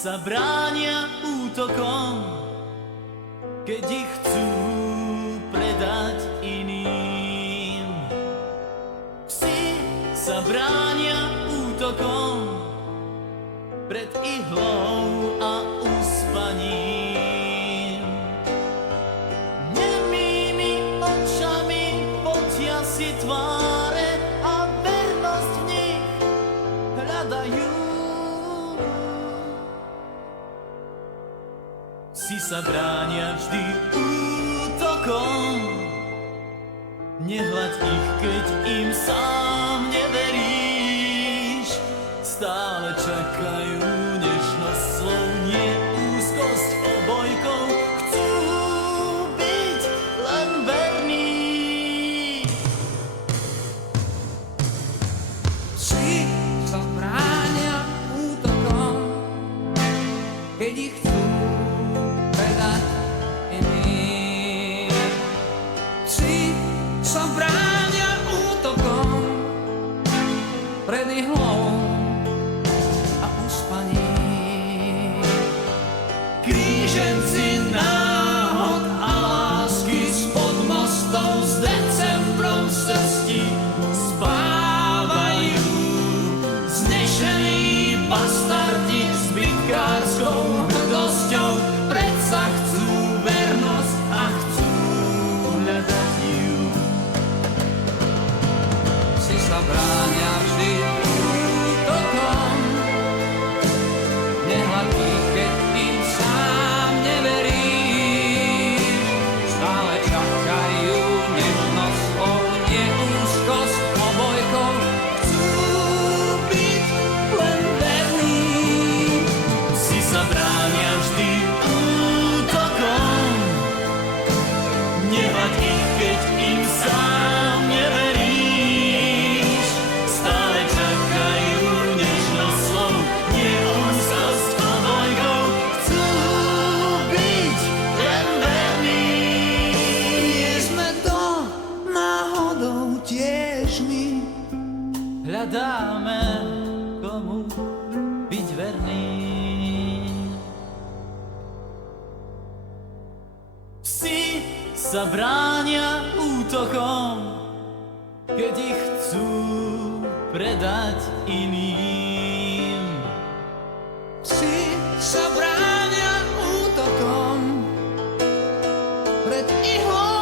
sa bránia útokom, keď ich chcú predať iným. Psi sa bránia útokom pred ihlou a uspaním. Nemými očami potia si tváre a vernosť v nich hľadajú. Si sa bránia vždy útokom, nehľaď ich, keď im sám neveríš. Stále čakajú nežnosť slov, nie úzkosť obojkou. Chcú byť len verní. Psi sa bránia útokom, keď ich chcú predať iným. Psi sa bránia útokom pred ihlou a uspaním. Kríženci náhod a lásky spod mostov s decembrom srsti spávajú. Znešení bastardi s bytkárskou hrdosťou predsa chcú vernosť a chcú hľadať ju. Psi sa bránia vždy útokom, nehľad ich, keď im sám neveríš. Stále čakajú nežnosť slov, nie úzkosť obojkou. Chcú byť len verní. Si sa bránia vždy útokom, nehľaď ich, keď im sám neveríš. Stále čakajú nežnosť slov, nie úzkosť obojkou. Chcú byť len verní. Nie sme to náhodou tiež my. Hľadáme, komu byť verný. Psi sa bránia útokom, keď ich chcú predať iným. Psi sa bránia útokom pred ihlou